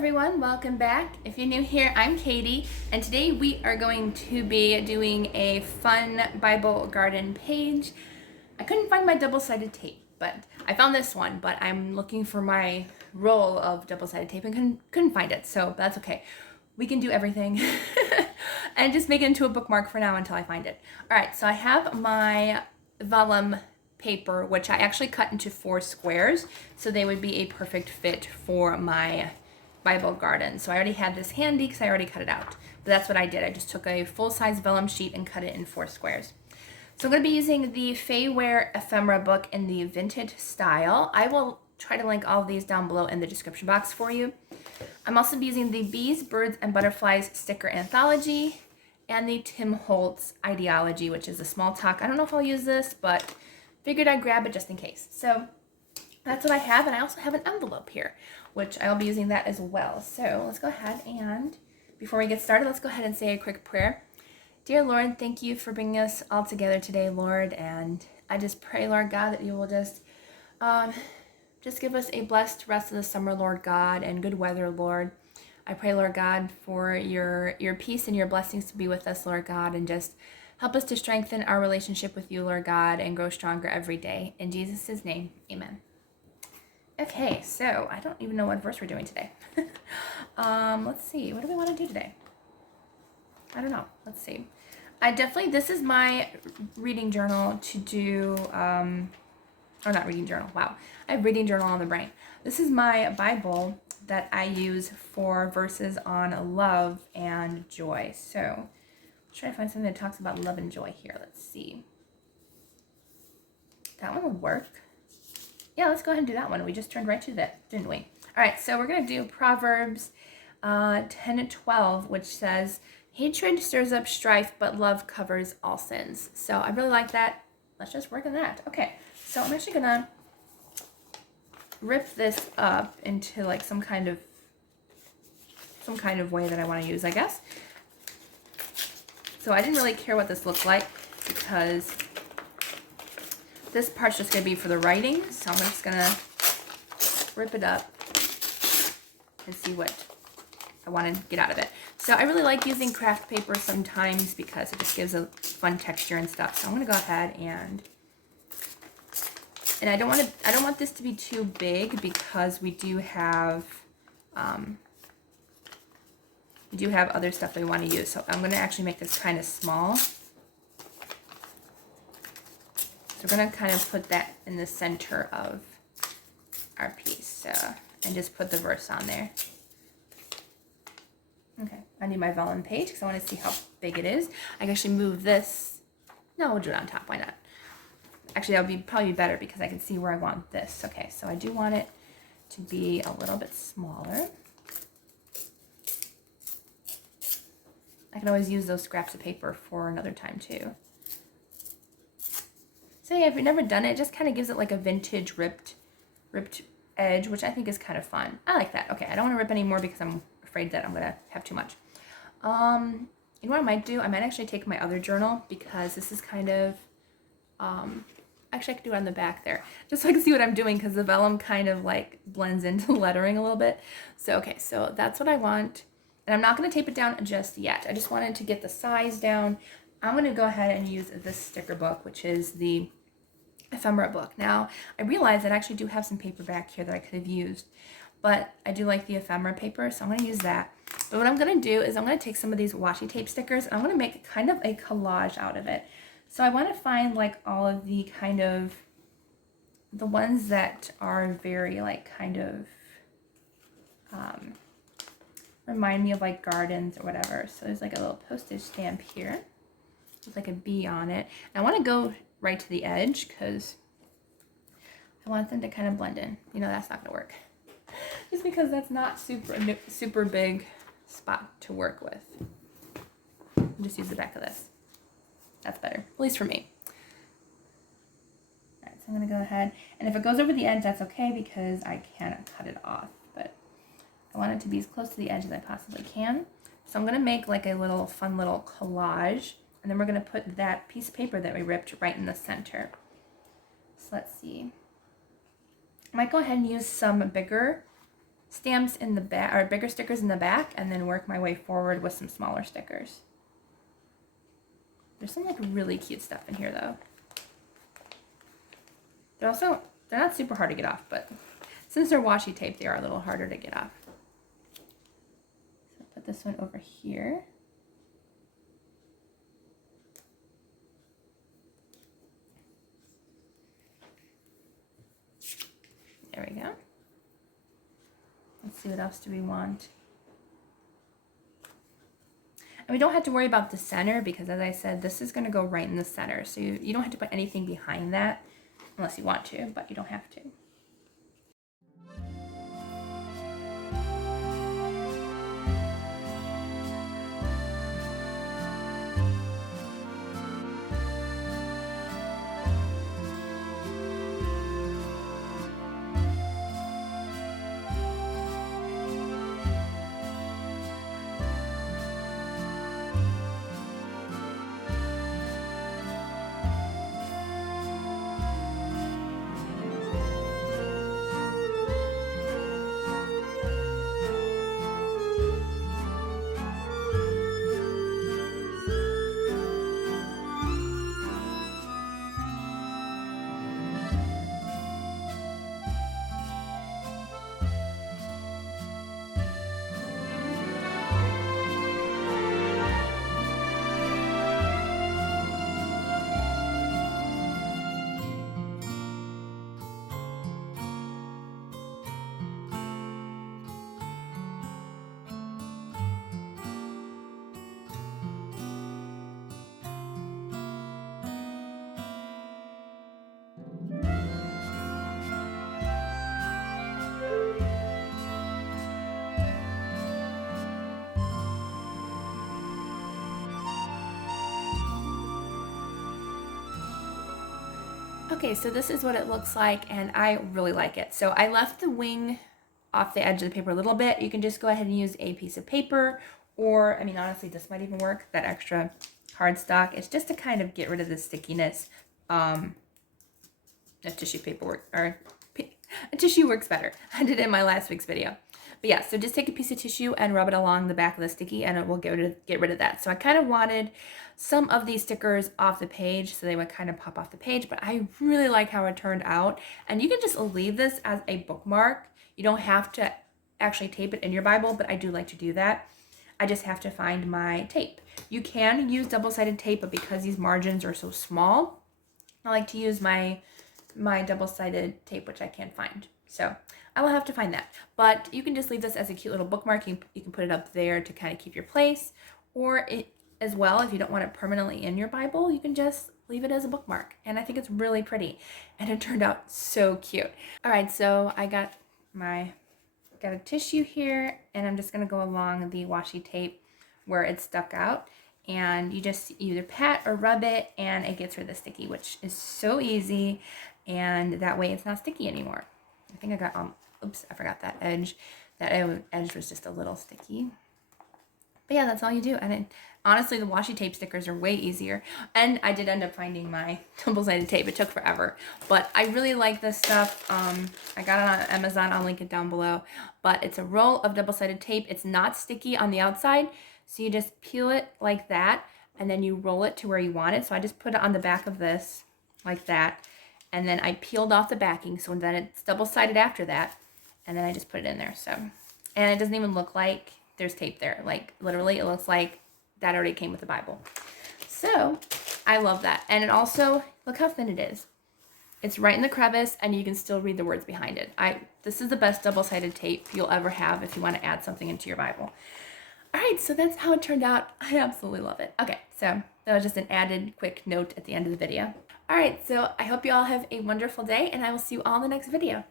everyone, welcome back. If you're new here, I'm Katie, and today we are going to be doing a fun Bible garden page. I couldn't find my double-sided tape, but I found this one, but I'm looking for my roll of double-sided tape and couldn't find it, so that's okay. We can do everything and just make it into a bookmark for now until I find it. All right, so I have my vellum paper, which I actually cut into 4 squares, so they would be a perfect fit for my Bible garden. So I already had this handy because I already cut it out. But that's what I did. I just took a full-size vellum sheet and cut it in 4 squares. So I'm going to be using the Faye ephemera book in the vintage style. I will try to link all of these down below in the description box for you. I'm also be using the Bees, Birds, and Butterflies sticker anthology and the Tim Holtz ideology, which is a small talk. I don't know if I'll use this, but figured I'd grab it just in case. So that's what I have, and I also have an envelope here, which I'll be using that as well. So let's go ahead and, before we get started, let's go ahead and say a quick prayer. Dear Lord, thank you for bringing us all together today, Lord, and I just pray, Lord God, that you will just give us a blessed rest of the summer, Lord God, and good weather, Lord. I pray, Lord God, for your peace and your blessings to be with us, Lord God, and just help us to strengthen our relationship with you, Lord God, and grow stronger every day. In Jesus' name, amen. Okay, so I don't even know what verse we're doing today. Let's see. What do we want to do today? I don't know. Let's see. This is my reading journal to do, or not reading journal. Wow. I have reading journal on the brain. This is my Bible that I use for verses on love and joy. So let's try to find something that talks about love and joy here. Let's see. That one would work. Yeah, let's go ahead and do that one. We just turned right to that, didn't we? All right, so we're going to do Proverbs 10 and 12, which says, hatred stirs up strife, but love covers all sins. So I really like that. Let's just work on that. Okay, so I'm actually going to rip this up into like some kind of way that I want to use, I guess. So I didn't really care what this looked like because this part's just going to be for the writing, so I'm just going to rip it up and see what I want to get out of it. So I really like using craft paper sometimes because it just gives a fun texture and stuff. So I'm going to go ahead and I don't want this to be too big because we do have other stuff that we want to use. So I'm going to actually make this kind of small. So we're going to kind of put that in the center of our piece, and just put the verse on there. Okay, I need my vellum page because I want to see how big it is. I can actually move this. No, we'll do it on top. Why not? Actually, that would probably be better because I can see where I want this. Okay, so I do want it to be a little bit smaller. I can always use those scraps of paper for another time too. So yeah, if you've never done it, it just kind of gives it like a vintage ripped edge, which I think is kind of fun. I like that. Okay, I don't want to rip any more because I'm afraid that I'm going to have too much. You know what I might do? I might actually take my other journal because this is kind of, actually I could do it on the back there, just so I can see what I'm doing because the vellum kind of like blends into lettering a little bit. So, okay, so that's what I want. And I'm not going to tape it down just yet. I just wanted to get the size down. I'm going to go ahead and use this sticker book, which is the ephemera book. Now, I realize that I actually do have some paper back here that I could have used, but I do like the ephemera paper, so I'm going to use that. But what I'm going to do is I'm going to take some of these washi tape stickers and I'm going to make kind of a collage out of it. So I want to find like all of the kind of, the ones that are very like kind of, remind me of like gardens or whatever. So there's like a little postage stamp here with like a bee on it. And I want to go right to the edge because I want them to kind of blend in. You know, that's not going to work. Just because that's not super big spot to work with. I'll just use the back of this. That's better, at least for me. All right, so I'm going to go ahead. And if it goes over the edge, that's okay because I can cut it off. But I want it to be as close to the edge as I possibly can. So I'm going to make like a little fun little collage. And then we're going to put that piece of paper that we ripped right in the center. So let's see. I might go ahead and use some bigger stamps in the back, or bigger stickers in the back, and then work my way forward with some smaller stickers. There's some like really cute stuff in here though. They're not super hard to get off, but since they're washi tape, they are a little harder to get off. So put this one over here. There we go. Let's see, what else do we want? And we don't have to worry about the center because, as I said, this is going to go right in the center. So you don't have to put anything behind that unless you want to, but you don't have to. Okay, so this is what it looks like, and I really like it. So I left the wing off the edge of the paper a little bit. You can just go ahead and use a piece of paper, or, I mean, honestly, this might even work, that extra cardstock. It's just to kind of get rid of the stickiness. If tissue paper work, or a tissue works better. I did it in my last week's video. But yeah, so just take a piece of tissue and rub it along the back of the sticky, and it will get rid of that. So I kind of wanted some of these stickers off the page so they would kind of pop off the page, but I really like how it turned out. And you can just leave this as a bookmark. You don't have to actually tape it in your Bible, but I do like to do that. I just have to find my tape. You can use double-sided tape, but because these margins are so small, I like to use my double-sided tape, which I can't find. So I will have to find that. But you can just leave this as a cute little bookmark. You can put it up there to kind of keep your place. Or as well, if you don't want it permanently in your Bible, you can just leave it as a bookmark. And I think it's really pretty. And it turned out so cute. All right, so I got a tissue here, and I'm just going to go along the washi tape where it's stuck out. And you just either pat or rub it, and it gets rid of the sticky, which is so easy. And that way it's not sticky anymore. I think I got, oops, I forgot that edge. That edge was just a little sticky. But yeah, that's all you do. And honestly, the washi tape stickers are way easier. And I did end up finding my double-sided tape. It took forever. But I really like this stuff. I got it on Amazon. I'll link it down below. But it's a roll of double-sided tape. It's not sticky on the outside. So you just peel it like that. And then you roll it to where you want it. So I just put it on the back of this like that. And then I peeled off the backing, so then it's double-sided after that. And then I just put it in there, so. And it doesn't even look like there's tape there. Like, literally, it looks like that already came with the Bible. So, I love that. And it also, look how thin it is. It's right in the crevice, and you can still read the words behind it. This is the best double-sided tape you'll ever have if you want to add something into your Bible. All right, so that's how it turned out. I absolutely love it. Okay, so that was just an added quick note at the end of the video. All right, so I hope you all have a wonderful day, and I will see you all in the next video.